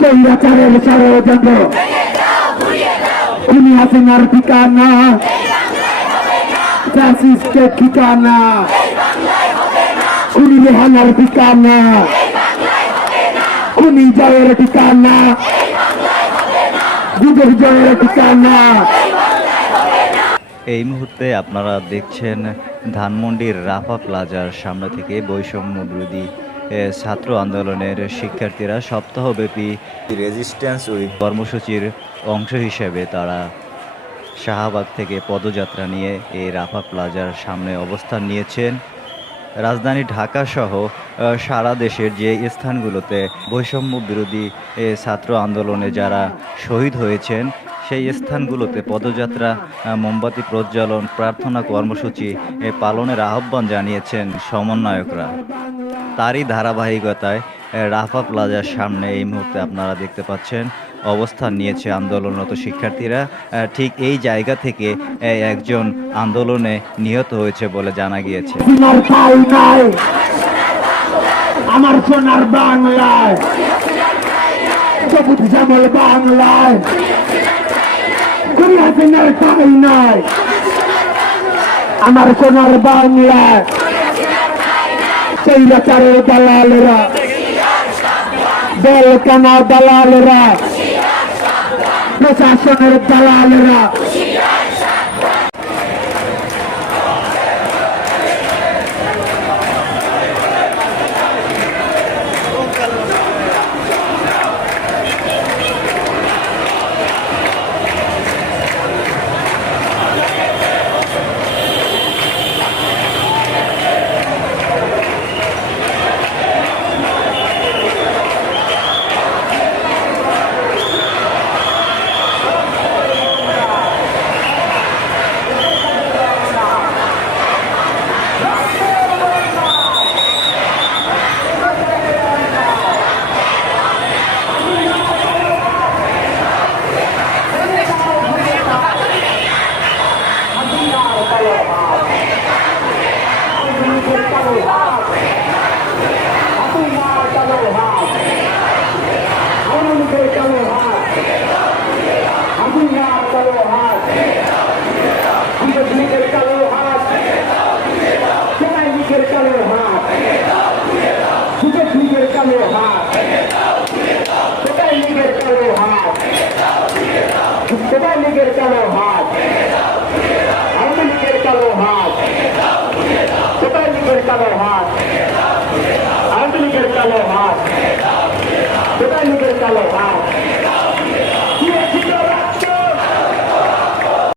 ষড়যন্ত্র। হাসিনার ঠিকানা। ফ্যাসিস্টের ঠিকানা। উনি রেহানার ঠিকানা। উনি জয়ের ঠিকানা। যুগের জয়ের ঠিকানা। এই মুহূর্তে আপনারা দেখছেন ধানমন্ডির রাফা প্লাজার সামনে থেকে বৈষম্য বিরোধী ছাত্র আন্দোলনের শিক্ষার্থীরা সপ্তাহব্যাপী রেজিস্ট্যান্স উইক কর্মসূচির অংশ হিসেবে তারা শাহবাগ থেকে পদযাত্রা নিয়ে এই রাফা প্লাজার সামনে অবস্থান নিয়েছেন। রাজধানী ঢাকা সহ সারা দেশের যে স্থানগুলোতে বৈষম্য বিরোধী ছাত্র আন্দোলনে যারা শহীদ হয়েছেন সেই স্থানগুলোতে পদযাত্রা মোমবাতি প্রজ্বলন প্রার্থনা কর্মসূচি পালনের আহ্বান জানিয়েছেন সমন্বয়করা। তারই ধারাবাহিকতায় রাফা প্লাজার সামনে এই মুহূর্তে আপনারা দেখতে পাচ্ছেন অবস্থান নিয়েছে আন্দোলনরত শিক্ষার্থীরা। ঠিক এই জায়গা থেকে একজন আন্দোলনে নিহত হয়েছে বলে জানা গিয়েছে। আমার সোনার বাংলায়। বাংলায়। আমার সোনার বাংলায়। সেই রাচারের দালালেরা? বেলকানা দালালেরা? প্রশাসনের দালালেরা? কোথায় লীগের কালো হাত আওয়ামী লীগের কালো হাত কোথায় লীগের কালো হাত আওয়ামী লীগের কালো হাত কোথায় লীগের কালো হাত